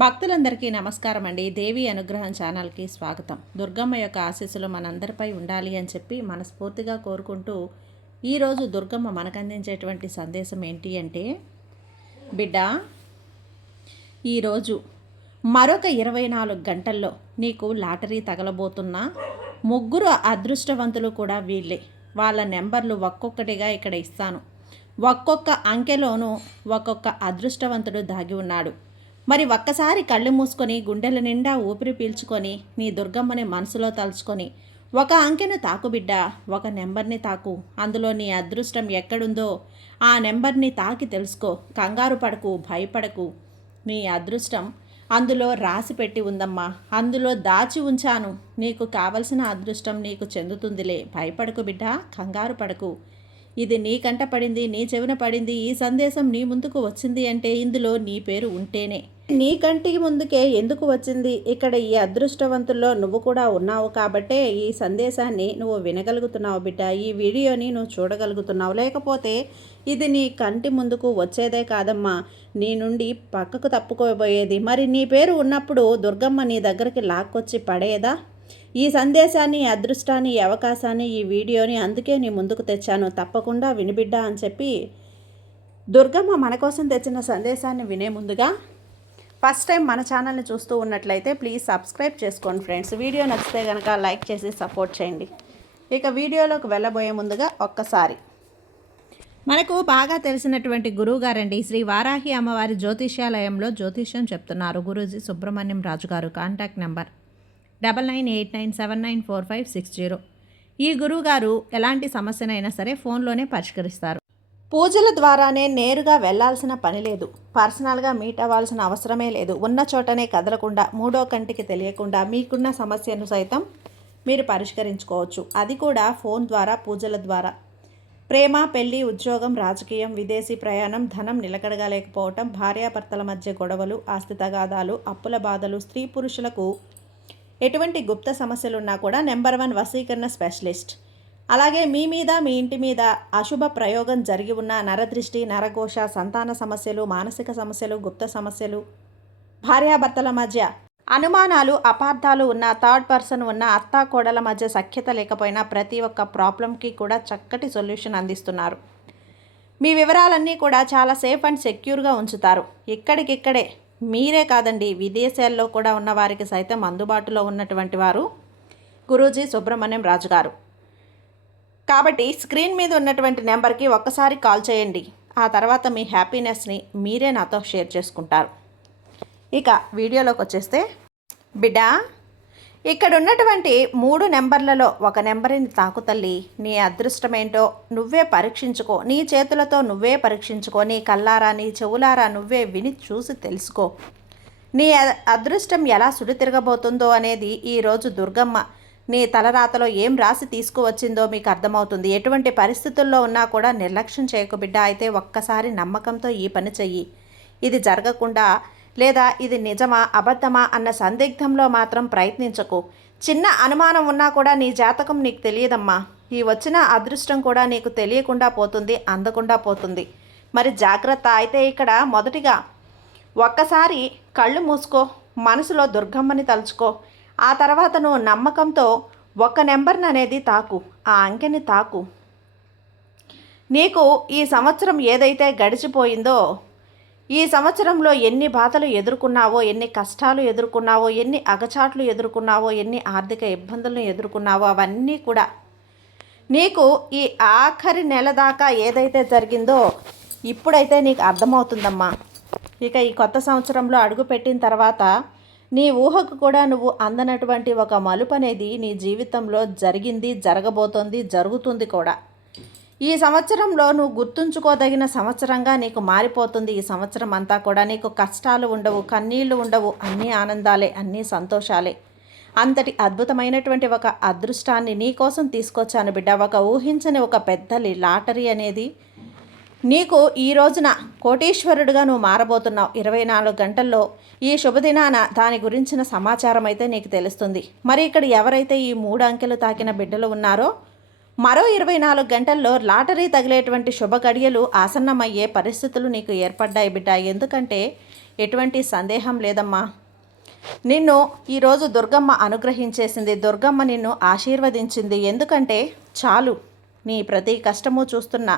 భక్తులందరికీ నమస్కారం అండి. దేవి అనుగ్రహం ఛానల్కి స్వాగతం. దుర్గమ్మ యొక్క ఆశీస్సులు మనందరిపై ఉండాలి అని చెప్పి మనస్ఫూర్తిగా కోరుకుంటూ ఈరోజు దుర్గమ్మ మనకు అందించేటువంటి సందేశం ఏంటి అంటే, బిడ్డ, ఈరోజు మరొక 24 గంటల్లో నీకు లాటరీ తగలబోతున్న ముగ్గురు అదృష్టవంతులు కూడా వీళ్ళే. వాళ్ళ నెంబర్లు ఒక్కొక్కటిగా ఇక్కడ ఇస్తాను. ఒక్కొక్క అంకెలోనూ ఒక్కొక్క అదృష్టవంతుడు దాగి ఉన్నాడు. మరి ఒక్కసారి కళ్ళు మూసుకొని గుండెల నిండా ఊపిరి పీల్చుకొని నీ దుర్గమ్మని మనసులో తలుచుకొని ఒక అంకెను తాకు బిడ్డ, ఒక నెంబర్ని తాకు. అందులో నీ అదృష్టం ఎక్కడుందో ఆ నెంబర్ని తాకి తెలుసుకో. కంగారు పడకు, భయపడకు. నీ అదృష్టం అందులో రాసి పెట్టి ఉందమ్మా. అందులో దాచి ఉంచాను. నీకు కావలసిన అదృష్టం నీకు చెందుతుందిలే. భయపడకు బిడ్డ, కంగారు పడకు. ఇది నీ కంట పడింది, నీ చెవిన పడింది, ఈ సందేశం నీ ముందుకు వచ్చింది అంటే ఇందులో నీ పేరు ఉంటేనే. నీ కంటికి ముందుకే ఎందుకు వచ్చింది? ఇక్కడ ఈ అదృష్టవంతుల్లో నువ్వు కూడా ఉన్నావు కాబట్టే ఈ సందేశాన్ని నువ్వు వినగలుగుతున్నావు బిడ్డ. ఈ వీడియోని నువ్వు చూడగలుగుతున్నావు. లేకపోతే ఇది నీ కంటి ముందుకు వచ్చేదే కాదమ్మా, నీ నుండి పక్కకు తప్పుకోబోయేది. మరి నీ పేరు ఉన్నప్పుడు దుర్గమ్మ నీ దగ్గరికి లాక్కొచ్చి పడేదా? ఈ సందేశాన్ని, అదృష్టాన్ని, ఈ అవకాశాన్ని, ఈ వీడియోని అందుకే నీ ముందుకు తెచ్చాను. తప్పకుండా వినిబిడ్డ అని చెప్పి దుర్గమ్మ మన కోసం తెచ్చిన సందేశాన్ని వినే ముందుగా ఫస్ట్ టైం మన ఛానల్ని చూస్తూ ఉన్నట్లయితే ప్లీజ్ సబ్స్క్రైబ్ చేసుకోండి ఫ్రెండ్స్. వీడియో నచ్చితే కనుక లైక్ చేసి సపోర్ట్ చేయండి. ఇక వీడియోలోకి వెళ్ళబోయే ముందుగా ఒక్కసారి మనకు బాగా తెలిసినటువంటి గురువుగారండి, శ్రీ వారాహి అమ్మవారి జ్యోతిష్యాలయంలో జ్యోతిష్యం చెప్తున్నారు గురూజీ సుబ్రహ్మణ్యం రాజు గారు. Contact number 9989794560. ఈ గురువుగారు ఎలాంటి సమస్యనైనా సరే ఫోన్లోనే పరిష్కరిస్తారు. పూజల ద్వారానే నేరుగా వెళ్లాల్సిన పని లేదు. పర్సనల్గా మీట్ అవ్వాల్సిన అవసరమే లేదు. ఉన్న చోటనే కదలకుండా, మూడో కంటికి తెలియకుండా మీకున్న సమస్యను సైతం మీరు పరిష్కరించుకోవచ్చు. అది కూడా ఫోన్ ద్వారా, పూజల ద్వారా. ప్రేమ, పెళ్లి, ఉద్యోగం, రాజకీయం, విదేశీ ప్రయాణం, ధనం నిలకడగా లేకపోవటం, భార్యాభర్తల మధ్య గొడవలు, ఆస్తి తగాదాలు, అప్పుల బాధలు, స్త్రీ పురుషులకు ఎటువంటి గుప్త సమస్యలున్నా కూడా నెంబర్ 1 వశీకరణ స్పెషలిస్ట్. అలాగే మీ మీద, మీ ఇంటి మీద అశుభ ప్రయోగం జరిగి ఉన్న నరదృష్టి, నరఘోష, సంతాన సమస్యలు, మానసిక సమస్యలు, గుప్త సమస్యలు, భార్యాభర్తల మధ్య అనుమానాలు, అపార్థాలు ఉన్న, థర్డ్ పర్సన్ ఉన్న, అత్తా కోడల మధ్య సఖ్యత లేకపోయినా ప్రతి ఒక్క ప్రాబ్లంకి కూడా చక్కటి సొల్యూషన్ అందిస్తున్నారు. మీ వివరాలన్నీ కూడా చాలా సేఫ్ అండ్ సెక్యూర్గా ఉంచుతారు. ఇక్కడికిక్కడే మీరే కాదండి, విదేశాల్లో కూడా ఉన్న వారికి సైతం అందుబాటులో ఉన్నటువంటి వారు గురూజీ సుబ్రహ్మణ్యం రాజు గారు. కాబట్టి స్క్రీన్ మీద ఉన్నటువంటి నెంబర్కి ఒక్కసారి కాల్ చేయండి. ఆ తర్వాత మీ హ్యాపీనెస్ని మీరే నాతో షేర్ చేసుకుంటారు. ఇక వీడియోలోకి వచ్చేస్తే, బిడ్డ, ఇక్కడ ఉన్నటువంటి 3 నెంబర్లలో ఒక నెంబర్ని తాకు తల్లి. నీ అదృష్టమేంటో నువ్వే పరీక్షించుకో. నీ చేతులతో నువ్వే పరీక్షించుకో. నీ కళ్ళారా, నీ చెవులారా నువ్వే విని చూసి తెలుసుకో. నీ అదృష్టం ఎలా సుడి తిరగబోతుందో అనేది ఈరోజు దుర్గమ్మ నీ తలరాతలో ఏం రాసి తీసుకువచ్చిందో మీకు అర్థమవుతుంది. ఎటువంటి పరిస్థితుల్లో ఉన్నా కూడా నిర్లక్ష్యం చేయకు బిడ్డ. అయితే ఒక్కసారి నమ్మకంతో ఈ పని చెయ్యి. ఇది జరగకుండా, లేదా ఇది నిజమా అబద్ధమా అన్న సందిగ్ధంలో మాత్రం ప్రయత్నించకు. చిన్న అనుమానం ఉన్నా కూడా నీ జాతకం నీకు తెలియదమ్మా. ఈ వచ్చిన అదృష్టం కూడా నీకు తెలియకుండా పోతుంది, అందకుండా పోతుంది. మరి జాగ్రత్త. అయితే ఇక్కడ మొదటిగా ఒక్కసారి కళ్ళు మూసుకో, మనసులో దుర్గమ్మని తలుచుకో. ఆ తర్వాత నువ్వు నమ్మకంతో ఒక నెంబర్ని అనేది తాకు, ఆ అంకెని తాకు. నీకు ఈ సంవత్సరం ఏదైతే గడిచిపోయిందో, ఈ సంవత్సరంలో ఎన్ని బాధలు ఎదుర్కొన్నావో, ఎన్ని కష్టాలు ఎదుర్కొన్నావో, ఎన్ని అగచాట్లు ఎదుర్కొన్నావో, ఎన్ని ఆర్థిక ఇబ్బందులను ఎదుర్కొన్నావో అవన్నీ కూడా నీకు ఈ ఆఖరి నెల దాకా ఏదైతే జరిగిందో ఇప్పుడైతే నీకు అర్థమవుతుందమ్మా. ఇక ఈ కొత్త సంవత్సరంలో అడుగుపెట్టిన తర్వాత నీ ఊహకు కూడా నువ్వు అందనటువంటి ఒక మలుపు అనేది నీ జీవితంలో జరిగింది, జరగబోతోంది, జరుగుతుంది కూడా. ఈ సంవత్సరంలో నువ్వు గుర్తుంచుకోదగిన సంవత్సరంగా నీకు మారిపోతుంది. ఈ సంవత్సరం అంతా కూడా నీకు కష్టాలు ఉండవు, కన్నీళ్లు ఉండవు, అన్నీ ఆనందాలే, అన్నీ సంతోషాలే. అంతటి అద్భుతమైనటువంటి ఒక అదృష్టాన్ని నీ కోసం తీసుకొచ్చాను బిడ్డ. ఒక ఊహించని ఒక పెద్ద లాటరీ అనేది నీకు ఈ రోజున కోటీశ్వరుడిగా నువ్వు మారబోతున్నావు. 24 గంటల్లో ఈ శుభదినాన దాని గురించిన సమాచారం అయితే నీకు తెలుస్తుంది. మరి ఇక్కడ ఎవరైతే ఈ 3 అంకెలు తాకిన బిడ్డలు ఉన్నారో మరో 24 గంటల్లో లాటరీ తగిలేటువంటి శుభ గడియలు ఆసన్నమయ్యే పరిస్థితులు నీకు ఏర్పడ్డాయి బిడ్డ. ఎందుకంటే ఎటువంటి సందేహం లేదమ్మా. నిన్ను ఈరోజు దుర్గమ్మ అనుగ్రహించేసింది, దుర్గమ్మ నిన్ను ఆశీర్వదించింది. ఎందుకంటే చాలు, నీ ప్రతి కష్టము చూస్తున్నా,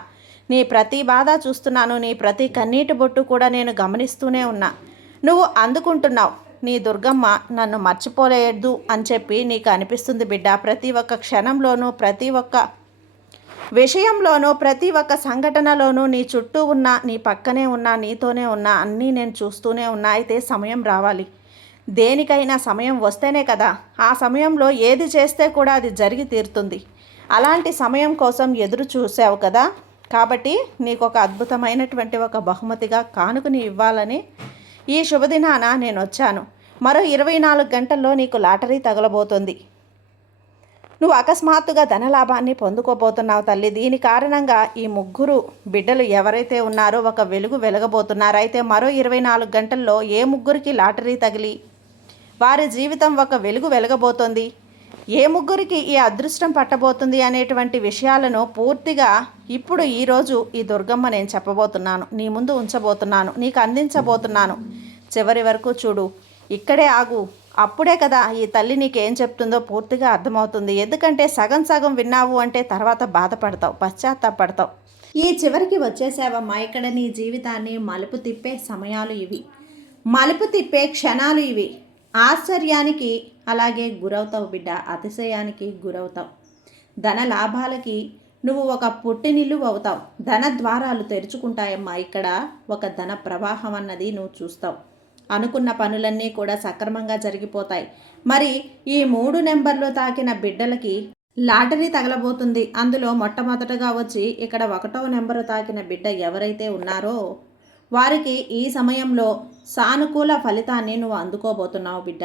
నీ ప్రతి బాధ చూస్తున్నాను, నీ ప్రతి కన్నీటి బొట్టు కూడా నేను గమనిస్తూనే ఉన్నా. నువ్వు అందుకుంటున్నావు, నీ దుర్గమ్మ నన్ను మర్చిపోలేదు అని చెప్పి నీకు అనిపిస్తుంది బిడ్డ. ప్రతి ఒక్క క్షణంలోనూ, ప్రతి ఒక్క విషయంలోనూ, ప్రతి ఒక్క సంఘటనలోనూ నీ చుట్టూ ఉన్నా, నీ పక్కనే ఉన్నా, నీతోనే ఉన్నా, అన్నీ నేను చూస్తూనే ఉన్నా. అయితే సమయం రావాలి, దేనికైనా సమయం వస్తేనే కదా, ఆ సమయంలో ఏది చేస్తే కూడా అది జరిగి తీరుతుంది. అలాంటి సమయం కోసం ఎదురు చూసావు కదా, కాబట్టి నీకు ఒక అద్భుతమైనటువంటి ఒక బహుమతిగా కానుకని ఇవ్వాలని ఈ శుభదినాన నేను వచ్చాను. మరో 24 గంటల్లో నీకు లాటరీ తగలబోతుంది. నువ్వు అకస్మాత్తుగా ధనలాభాన్ని పొందుకోబోతున్నావు తల్లి. దీని కారణంగా ఈ ముగ్గురు బిడ్డలు ఎవరైతే ఉన్నారో ఒక వెలుగు వెలగబోతున్నారు. అయితే మరో 24 గంటల్లో ఏ ముగ్గురికి లాటరీ తగిలి వారి జీవితం ఒక వెలుగు వెలగబోతోంది, ఏ ముగ్గురికి ఈ అదృష్టం పట్టబోతుంది అనేటువంటి విషయాలను పూర్తిగా ఇప్పుడు ఈరోజు ఈ దుర్గమ్మ నేను చెప్పబోతున్నాను, నీ ముందు ఉంచబోతున్నాను, నీకు అందించబోతున్నాను. చివరి వరకు చూడు, ఇక్కడే ఆగు, అప్పుడే కదా ఈ తల్లి నీకేం చెప్తుందో పూర్తిగా అర్థమవుతుంది. ఎందుకంటే సగం సగం విన్నావు అంటే తర్వాత బాధపడతావు, పశ్చాత్తాపడతావు. ఈ చివరికి వచ్చేసావమ్మా. ఇక్కడ నీ జీవితాన్ని మలుపు తిప్పే సమయాలు ఇవి, మలుపు తిప్పే క్షణాలు ఇవి. ఆశ్చర్యానికి అలాగే గురవుతావు బిడ్డ, అతిశయానికి గురవుతావు. ధన లాభాలకి నువ్వు ఒక పుట్టినిల్లు అవుతావు. ధన ద్వారాలు తెరుచుకుంటాయమ్మా. ఇక్కడ ఒక ధన ప్రవాహం అన్నది నువ్వు చూస్తావు. అనుకున్న పనులన్నీ కూడా సక్రమంగా జరిగిపోతాయి. మరి ఈ 3 నెంబర్లు తాకిన బిడ్డలకి లాటరీ తగలబోతుంది. అందులో మొట్టమొదటగా వచ్చి ఇక్కడ 1వ నెంబరు తాకిన బిడ్డ ఎవరైతే ఉన్నారో వారికి ఈ సమయంలో సానుకూల ఫలితాన్ని నువ్వు అందుకోబోతున్నావు బిడ్డ.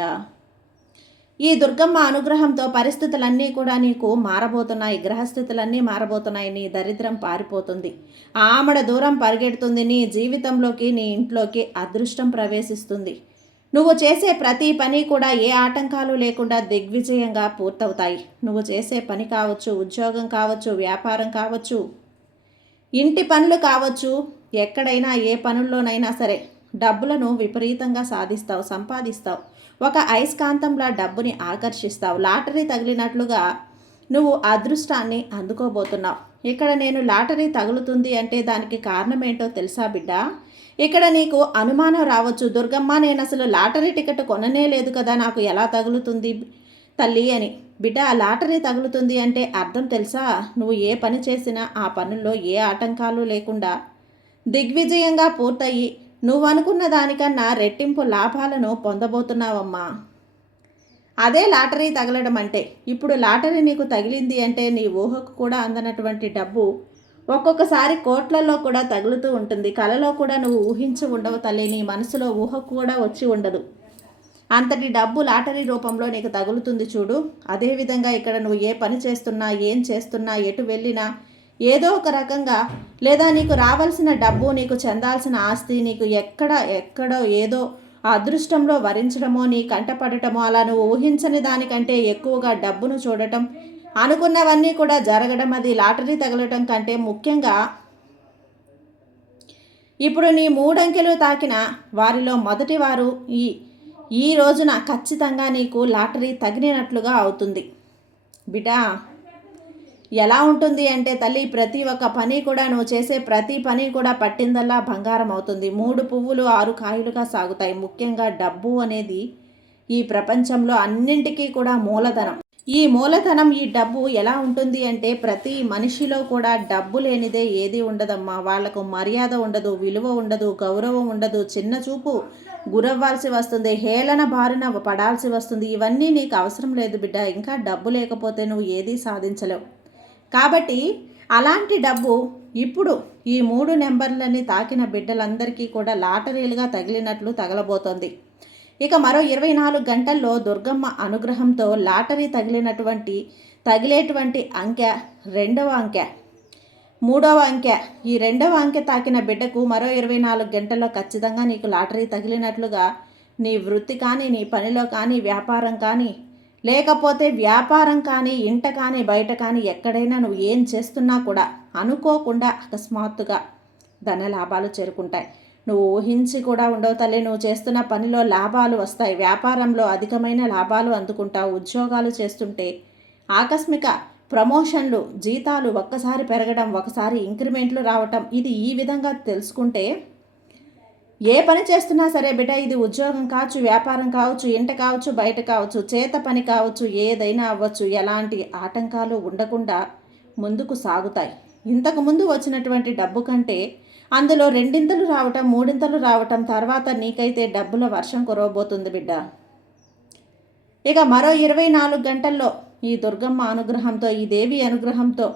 ఈ దుర్గమ్మ అనుగ్రహంతో పరిస్థితులన్నీ కూడా నీకు మారబోతున్నాయి, గ్రహస్థితులన్నీ మారబోతున్నాయి. నీ దరిద్రం పారిపోతుంది, ఆమడ దూరం పరిగెడుతుంది. నీ జీవితంలోకి, నీ ఇంట్లోకి అదృష్టం ప్రవేశిస్తుంది. నువ్వు చేసే ప్రతి పని కూడా ఏ ఆటంకాలు లేకుండా దిగ్విజయంగా పూర్తవుతాయి. నువ్వు చేసే పని కావచ్చు, ఉద్యోగం కావచ్చు, వ్యాపారం కావచ్చు, ఇంటి పనులు కావచ్చు, ఎక్కడైనా ఏ పనుల్లోనైనా సరే డబ్బులను విపరీతంగా సాధిస్తావు, సంపాదిస్తావు. ఒక అయస్కాంతంలా డబ్బుని ఆకర్షిస్తావు. లాటరీ తగిలినట్లుగా నువ్వు అదృష్టాన్ని అందుకోబోతున్నావు. ఇక్కడ నేను లాటరీ తగులుతుంది అంటే దానికి కారణం ఏంటో తెలుసా బిడ్డ? ఇక్కడ నీకు అనుమానం రావచ్చు, దుర్గమ్మ నేను అసలు లాటరీ టికెట్ కొననే లేదు కదా, నాకు ఎలా తగులుతుంది తల్లి అని. బిడ్డ, లాటరీ తగులుతుంది అంటే అర్థం తెలుసా? నువ్వు ఏ పని చేసినా ఆ పనుల్లో ఏ ఆటంకాలు లేకుండా దిగ్విజయంగా పూర్తయి నువ్వు అనుకున్న దానికన్నా రెట్టింపు లాభాలను పొందబోతున్నావమ్మా. అదే లాటరీ తగలడం అంటే. ఇప్పుడు లాటరీ నీకు తగిలింది అంటే నీ ఊహకు కూడా అందనటువంటి డబ్బు ఒక్కొక్కసారి కోట్లలో కూడా తగులుతూ ఉంటుంది. కలలో కూడా నువ్వు ఊహించి ఉండవు తల్లి, నీ మనసులో ఊహకు కూడా వచ్చి ఉండదు. అంతటి డబ్బు లాటరీ రూపంలో నీకు తగులుతుంది చూడు. అదేవిధంగా ఇక్కడ నువ్వు ఏ పని చేస్తున్నా, ఏం చేస్తున్నా, ఎటు వెళ్ళినా ఏదో ఒక రకంగా లేదా నీకు రావాల్సిన డబ్బు, నీకు చెందాల్సిన ఆస్తి నీకు ఎక్కడో ఏదో అదృష్టంలో వరించడమో, నీ కంటపడటమో, అలా నువ్వు ఊహించని దానికంటే ఎక్కువగా డబ్బును చూడటం, అనుకున్నవన్నీ కూడా జరగడం, అది లాటరీ తగలటం కంటే ముఖ్యంగా ఇప్పుడు నీ 3 అంకెలు తాకిన వారిలో మొదటి వారు ఈ రోజున ఖచ్చితంగా నీకు లాటరీ తగిలినట్లుగా అవుతుంది బిడ్డా. ఎలా ఉంటుంది అంటే తల్లి, ప్రతి ఒక్క పని కూడా నువ్వు చేసే ప్రతి పని కూడా పట్టిందల్లా బంగారం అవుతుంది. 3 పువ్వులు 6 కాయలుగా సాగుతాయి. ముఖ్యంగా డబ్బు అనేది ఈ ప్రపంచంలో అన్నింటికీ కూడా మూలధనం. ఈ మూలధనం, ఈ డబ్బు ఎలా ఉంటుంది అంటే ప్రతి మనిషిలో కూడా డబ్బు లేనిదే ఏది ఉండదమ్మా. వాళ్లకు మర్యాద ఉండదు, విలువ ఉండదు, గౌరవం ఉండదు, చిన్న చూపు గురవ్వాల్సి వస్తుంది, హేళన బారిన పడాల్సి వస్తుంది. ఇవన్నీ నీకు అవసరం లేదు బిడ్డ. ఇంకా డబ్బు లేకపోతే నువ్వు ఏదీ సాధించలేవు. కాబట్టి అలాంటి డబ్బు ఇప్పుడు ఈ 3 నెంబర్లని తాకిన బిడ్డలందరికీ కూడా లాటరీలుగా తగిలినట్లు తగలబోతోంది. ఇక మరో 24 గంటల్లో దుర్గమ్మ అనుగ్రహంతో లాటరీ తగిలేటువంటి అంకె 2వ అంకె, 3వ అంకె. ఈ 2వ అంకె తాకిన బిడ్డకు మరో 24 గంటల్లో ఖచ్చితంగా నీకు లాటరీ తగిలినట్లుగా నీ వృత్తి కానీ, నీ పనిలో కానీ, వ్యాపారం కానీ, లేకపోతే వ్యాపారం కానీ, ఇంట కానీ, బయట కానీ ఎక్కడైనా నువ్వు ఏం చేస్తున్నా కూడా అనుకోకుండా అకస్మాత్తుగా ధన లాభాలు చేరుకుంటాయి. నువ్వు ఊహించి కూడా ఉండవు తల్లి. నువ్వు చేస్తున్న పనిలో లాభాలు వస్తాయి, వ్యాపారంలో అధికమైన లాభాలు అందుకుంటావు. ఉద్యోగాలు చేస్తుంటే ఆకస్మిక ప్రమోషన్లు, జీతాలు ఒక్కసారి పెరగడం, ఒకసారి ఇంక్రిమెంట్లు రావటం, ఇది ఈ విధంగా తెలుసుకుంటే ఏ పని చేస్తున్నా సరే బిడ్డ, ఇది ఉద్యోగం కావచ్చు, వ్యాపారం కావచ్చు, ఇంట కావచ్చు, బయట కావచ్చు, చేత పని కావచ్చు, ఏదైనా అవ్వచ్చు, ఎలాంటి ఆటంకాలు ఉండకుండా ముందుకు సాగుతాయి. ఇంతకుముందు వచ్చినటువంటి డబ్బు కంటే అందులో రెండింతలు రావటం, మూడింతలు రావటం, తర్వాత నీకైతే డబ్బుల వర్షం కురవబోతుంది బిడ్డ. ఇక మరో 24 గంటల్లో ఈ దుర్గమ్మ అనుగ్రహంతో, ఈ దేవి అనుగ్రహంతో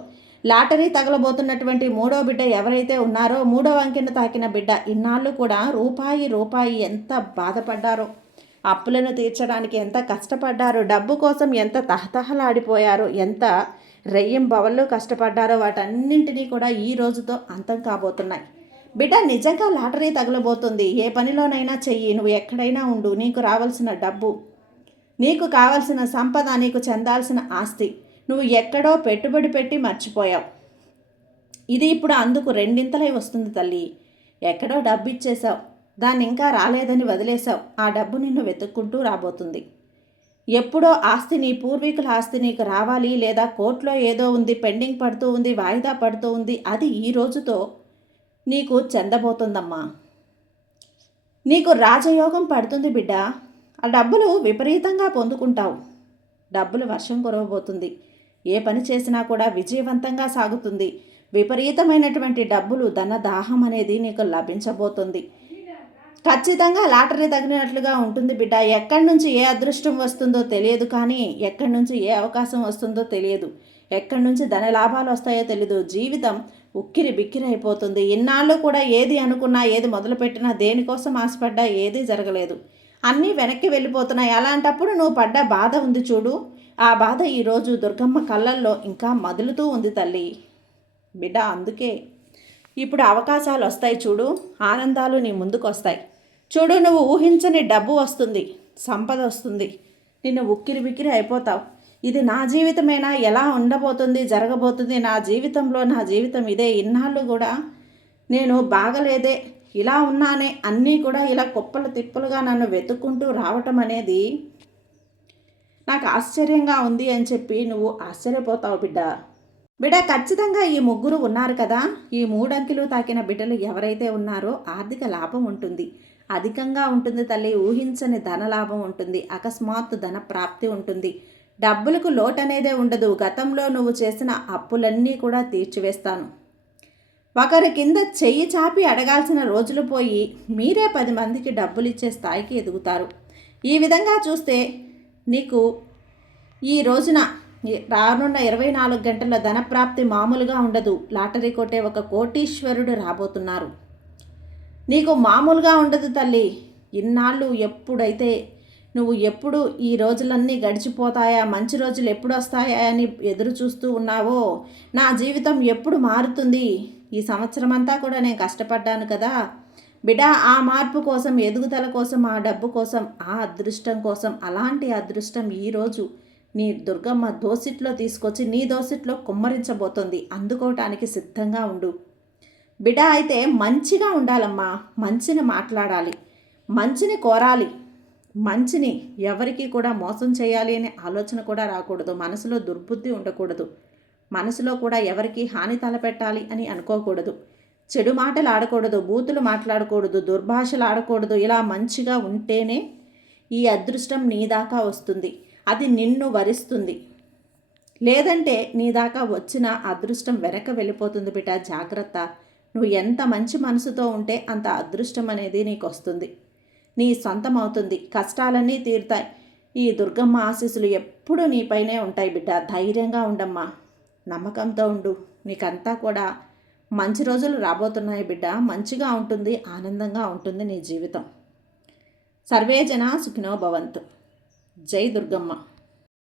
లాటరీ తగలబోతున్నటువంటి మూడో బిడ్డ ఎవరైతే ఉన్నారో, మూడో అంకెను తాకిన బిడ్డ, ఇన్నాళ్ళు కూడా రూపాయి ఎంత బాధపడ్డారో, అప్పులను తీర్చడానికి ఎంత కష్టపడ్డారో, డబ్బు కోసం ఎంత తహతహలాడిపోయారో, ఎంత రెయ్యంబవళ్ళు కష్టపడ్డారో, వాటన్నింటినీ కూడా ఈ రోజుతో అంతం కాబోతున్నాయి. బిడ్డ, నిజంగా లాటరీ తగలబోతుంది. ఏ పనిలోనైనా చెయ్యి, నువ్వు ఎక్కడైనా ఉండు, నీకు రావాల్సిన డబ్బు, నీకు కావలసిన సంపద, నీకు చెందాల్సిన ఆస్తి నువ్వు ఎక్కడో పెట్టుబడి పెట్టి మర్చిపోయావు. ఇది ఇప్పుడు అందుకు రెండింతలై వస్తుంది తల్లి. ఎక్కడో డబ్బు ఇచ్చేసావు, దాన్ని ఇంకా రాలేదని వదిలేసావు. ఆ డబ్బు నిన్ను వెతుక్కుంటూ రాబోతుంది. ఎప్పుడో ఆస్తి, నీ పూర్వీకుల ఆస్తి నీకు రావాలి, లేదా కోర్టులో ఏదో ఉంది, పెండింగ్ పడుతూ ఉంది, వాయిదా పడుతూ ఉంది, అది ఈ రోజుతో నీకు చెందబోతుందమ్మా. నీకు రాజయోగం పడుతుంది బిడ్డ. ఆ డబ్బులు విపరీతంగా పొందుకుంటావు. డబ్బులు వర్షం కురవబోతుంది. ఏ పని చేసినా కూడా విజయవంతంగా సాగుతుంది. విపరీతమైనటువంటి డబ్బులు, ధన దాహం అనేది నీకు లభించబోతుంది. ఖచ్చితంగా లాటరీ తగినట్లుగా ఉంటుంది బిడ్డ. ఎక్కడి నుంచి ఏ అదృష్టం వస్తుందో తెలియదు, కానీ ఎక్కడి నుంచి ఏ అవకాశం వస్తుందో తెలియదు, ఎక్కడి నుంచి ధన లాభాలు వస్తాయో తెలియదు. జీవితం ఉక్కిరి బిక్కిరి అయిపోతుంది. ఇన్నాళ్ళు కూడా ఏది అనుకున్నా, ఏది మొదలుపెట్టినా, దేనికోసం ఆశపడ్డా ఏదీ జరగలేదు. అన్నీ వెనక్కి వెళ్ళిపోతున్నాయి. అలాంటప్పుడు నువ్వు పడ్డ బాధ ఉంది చూడు, ఆ బాధ ఈరోజు దుర్గమ్మ కళ్ళల్లో ఇంకా మదులుతూ ఉంది తల్లి. బిడ్డ, అందుకే ఇప్పుడు అవకాశాలు వస్తాయి చూడు, ఆనందాలు నీ ముందుకు వస్తాయి చూడు. నువ్వు ఊహించని డబ్బు వస్తుంది, సంపద వస్తుంది, నిన్ను ఉక్కిరి బిక్కిరి అయిపోతావు. ఇది నా జీవితమేనా, ఎలా ఉండబోతుంది, జరగబోతుంది, నా జీవితం ఇదే, ఇన్నాళ్ళు కూడా నేను బాగలేదే, ఇలా ఉన్నానే, అన్నీ కూడా ఇలా కుప్పలు తిప్పలుగా నన్ను వెతుక్కుంటూ రావటం అనేది నాకు ఆశ్చర్యంగా ఉంది అని చెప్పి నువ్వు ఆశ్చర్యపోతావు బిడ్డ. బిడ్డ, ఖచ్చితంగా ఈ ముగ్గురు ఉన్నారు కదా, ఈ 3 అంకెలు తాకిన బిడ్డలు ఎవరైతే ఉన్నారో ఆర్థిక లాభం ఉంటుంది, అధికంగా ఉంటుంది తల్లి. ఊహించని ధన లాభం ఉంటుంది, అకస్మాత్తు ధన ప్రాప్తి ఉంటుంది. డబ్బులకు లోటు అనేదే ఉండదు. గతంలో నువ్వు చేసిన అప్పులన్నీ కూడా తీర్చివేస్తాను. ఒకరి కింద చెయ్యి చాపి అడగాల్సిన రోజులు పోయి మీరే 10 మందికి డబ్బులు ఇచ్చే స్థాయికి ఎదుగుతారు. ఈ విధంగా చూస్తే నీకు ఈ రోజున రానున్న 24 గంటల ధనప్రాప్తి మామూలుగా ఉండదు. లాటరీ కొట్టే ఒక కోటీశ్వరుడు రాబోతున్నారు. నీకు మామూలుగా ఉండదు తల్లి. ఇన్నాళ్ళు నువ్వు ఎప్పుడు ఈ రోజులన్నీ గడిచిపోతాయా, మంచి రోజులు ఎప్పుడు వస్తాయా అని ఎదురు చూస్తూ ఉన్నావో, నా జీవితం ఎప్పుడు మారుతుంది, ఈ సంవత్సరం అంతా కూడా నేను కష్టపడ్డాను కదా బిడ్డ, ఆ మార్పు కోసం, ఎదుగుదల కోసం, ఆ డబ్బు కోసం, ఆ అదృష్టం కోసం, అలాంటి అదృష్టం ఈరోజు నీ దుర్గమ్మ దోసిట్లో తీసుకొచ్చి నీ దోసిట్లో కుమ్మరించబోతుంది. అందుకోవటానికి సిద్ధంగా ఉండు బిడ్డ. అయితే మంచిగా ఉండాలమ్మా, మంచిని మాట్లాడాలి, మంచిని కోరాలి, మంచిని ఎవరికి కూడా మోసం చేయాలి అనే ఆలోచన కూడా రాకూడదు. మనసులో దుర్బుద్ధి ఉండకూడదు. మనసులో కూడా ఎవరికి హాని తలపెట్టాలి అని అనుకోకూడదు. చెడు మాటలు ఆడకూడదు, బూతులు మాట్లాడకూడదు, దుర్భాషలు ఆడకూడదు. ఇలా మంచిగా ఉంటేనే ఈ అదృష్టం నీ దాకా వస్తుంది, అది నిన్ను వరిస్తుంది. లేదంటే నీ దాకా వచ్చిన అదృష్టం వెనక వెళ్ళిపోతుంది బిడ్డ. జాగ్రత్త. నువ్వు ఎంత మంచి మనసుతో ఉంటే అంత అదృష్టం అనేది నీకు వస్తుంది, నీ సొంతం అవుతుంది, కష్టాలన్నీ తీరుతాయి. ఈ దుర్గమ్మ ఆశీస్సులు ఎప్పుడూ నీపైనే ఉంటాయి బిడ్డ. ధైర్యంగా ఉండమ్మా, నమ్మకంతో ఉండు. నీకంతా కూడా మంచి రోజులు రాబోతున్నాయి బిడ్డ. మంచిగా ఉంటుంది, ఆనందంగా ఉంటుంది నీ జీవితం. సర్వే జన సుఖినో భవంతు. జై దుర్గమ్మ.